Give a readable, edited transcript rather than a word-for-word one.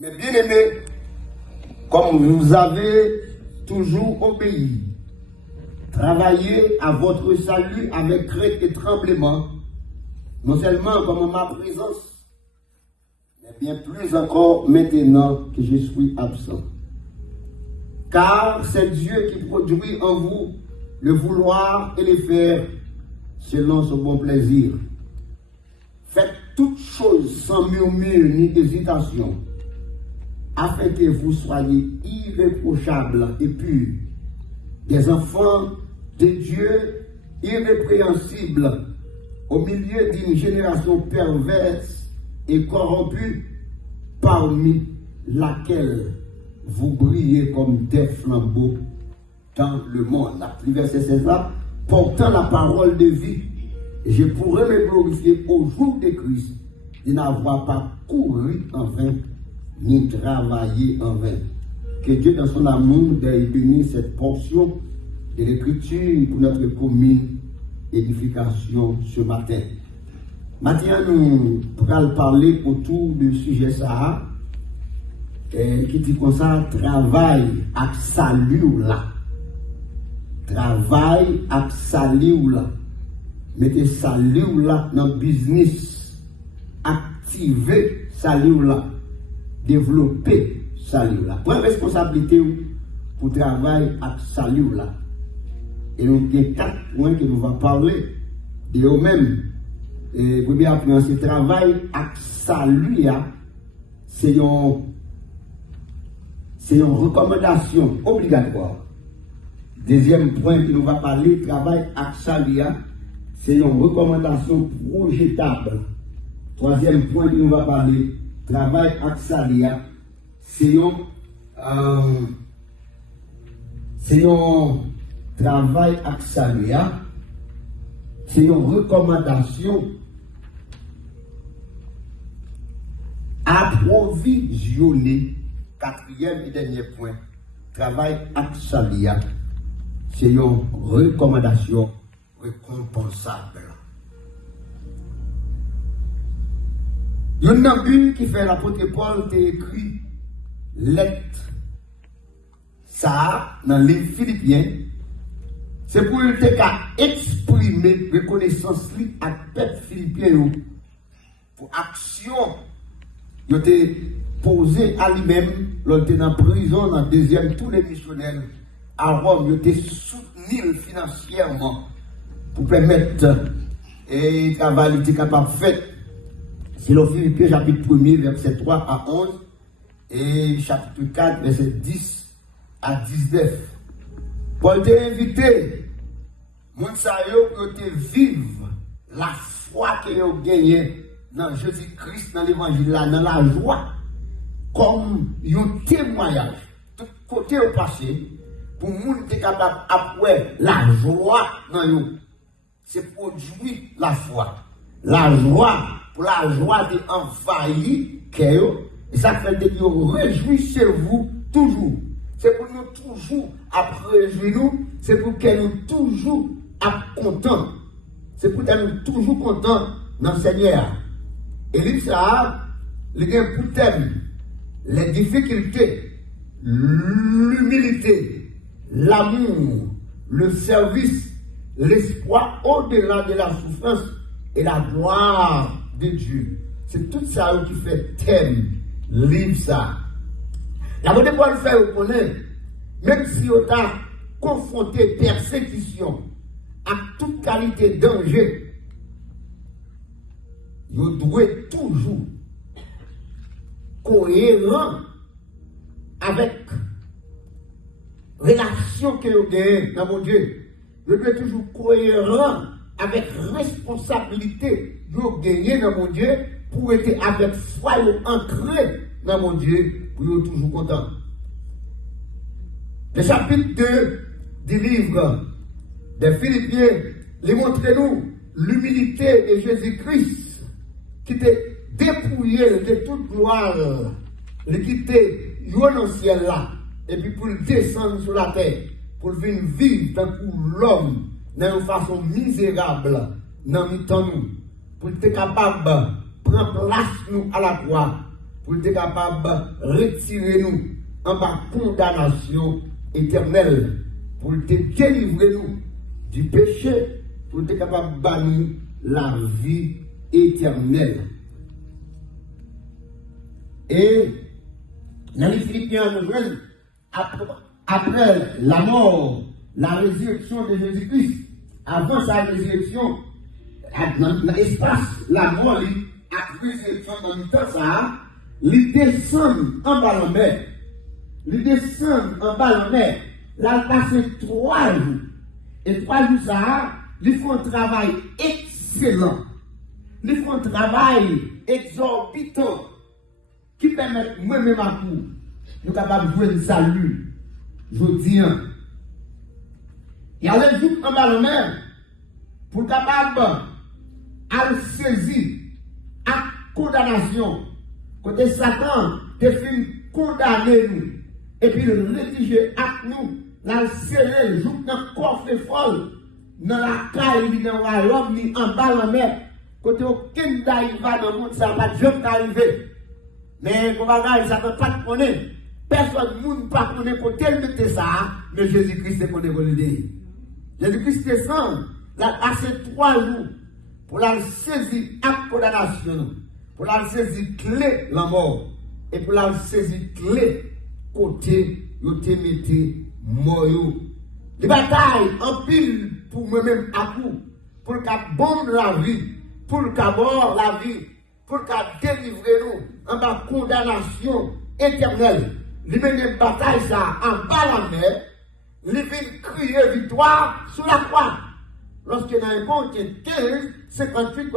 Mais bien aimés, comme vous avez toujours obéi, travaillez à votre salut avec crainte et tremblement, non seulement comme en ma présence, mais bien plus encore maintenant que je suis absent. Car c'est Dieu qui produit en vous le vouloir et le faire selon son bon plaisir. Faites toutes choses sans murmure ni hésitation, afin que vous soyez irréprochables et purs, des enfants de Dieu irrépréhensibles au milieu d'une génération perverse et corrompue, parmi laquelle vous brillez comme des flambeaux dans le monde. Verset 16 là, portant la parole de vie, je pourrais me glorifier au jour de Christ de n'avoir pas couru en vain, ni travaillé en vain. Que Dieu, dans son amour, ait béni cette portion de l'Écriture pour notre commune édification ce matin. Maintenant, nous allons parler autour du sujet ça, qui dit comme ça, travail à salut là. Travail à salut là. Mettez salut là dans le business. Activez salut là. Développer salut là. Prenez responsabilité pour travailler à salut là. Et nous avons 4 points que nous allons parler de eux-mêmes. Et vous bien apprendre ce travail à salut là. C'est une recommandation obligatoire. Deuxième point que nous va parler, travail à salut là. C'est une recommandation projetable. Troisième point que nous va parler, travail à salia, c'est un travail à salia, c'est une recommandation approvisionnée. Quatrième et dernier point, travail à salia, c'est une recommandation récompensable. Il y a un but qui fait l'apôtre Paul qui écrit lettre ça dans les Philippiens, c'est pour lui exprimer reconnaissance à peuple philippien pour action il a posé à lui-même lorsqu'il était en prison dans le deuxième tour des missionnaires à Rome. Il a été soutenu financièrement pour permettre et travail était capable de faire. C'est le Philippiens chapitre 1er verset 3 à 11 et chapitre 4 verset 10 à 19. Paul t'a invité moun sa yo pour te vivre la foi que vous gagné dans Jésus-Christ, dans l'évangile là, dans la joie, comme un témoignage. Tout côté au passé, pour moun qui est capable après la joie dans nous. C'est produit la foi. La joie, pour la joie d'envahir, et ça fait que vous réjouissez-vous toujours. C'est pour nous toujours après nous, c'est pour que nous toujours contents. C'est pour que nous toujours contents dans le Seigneur. Et lui, ça, il y a pour thème les difficultés, l'humilité, l'amour, le service, l'espoir au-delà de la souffrance et la gloire de Dieu. C'est tout ça qui fait thème, livre ça. La bonne Paul fait reconnaître, même si on a confronté persécution à toute qualité de danger, vous devez toujours cohérent avec relation que vous avez dans mon Dieu. Vous devez toujours cohérent avec responsabilité que vous gagnez dans mon Dieu pour être avec foi ancré dans mon Dieu pour être toujours content. Le chapitre 2 du livre des Philippiens, les montrez-nous l'humilité de Jésus-Christ qui était dépouillé de toute gloire, le quitter dans le ciel là, et puis pour le descendre sur la terre, pour venir vivre tant que l'homme, dans une façon misérable, dans le temps nous, pour être capable de prendre place nous à la croix, pour être capable de retirer nous en bas condamnation éternelle, pour te délivrer nous du péché, pour être capable de bannir la vie éternelle. Et dans les Philippiens, nous voyons, après la mort, la résurrection de Jésus-Christ, avant sa résurrection, dans l'espace, la mort, la résurrection dans le temps, ça, il descend en bas la mer. Il descend en bas la mer. Là, il passe 3 jours. Et 3 jours, ça, ils font un travail excellent. Ils font un travail exorbitant qui permet moi-même à vous, nous capables de jouer le salut. Je dis, il y a les jours en bas la mer pour capable à saisir à condamnation. Côté Satan, te film condamner nous. Et puis le rédiger à nous, la serrer le jour dans coffre folle, dans la caille, dans la robe, ni en bas la mer. Côté aucun d'arriver dans le monde, ça va pas jamais arriver. Mais qu'on va regarder, ça ne peut pas te connaître. Personne ne peut pas connaître côté de ça, mais Jésus-Christ est connu pour l'aider. Jésus-Christ descend, il a passé 3 jours pour la saisir à condamnation, pour la saisir clé la mort, et pour la saisir clé côté, il te mette mort. Les batailles en pile pour moi-même à vous, pour qu'à bombe la vie, pour qu'à mort la vie, pour qu'à délivrer nous en bas condamnation éternelle. Il mène une bataille ça en bas la mer, il vient crier victoire sur la croix. Lorsque dans un compte 15, 58,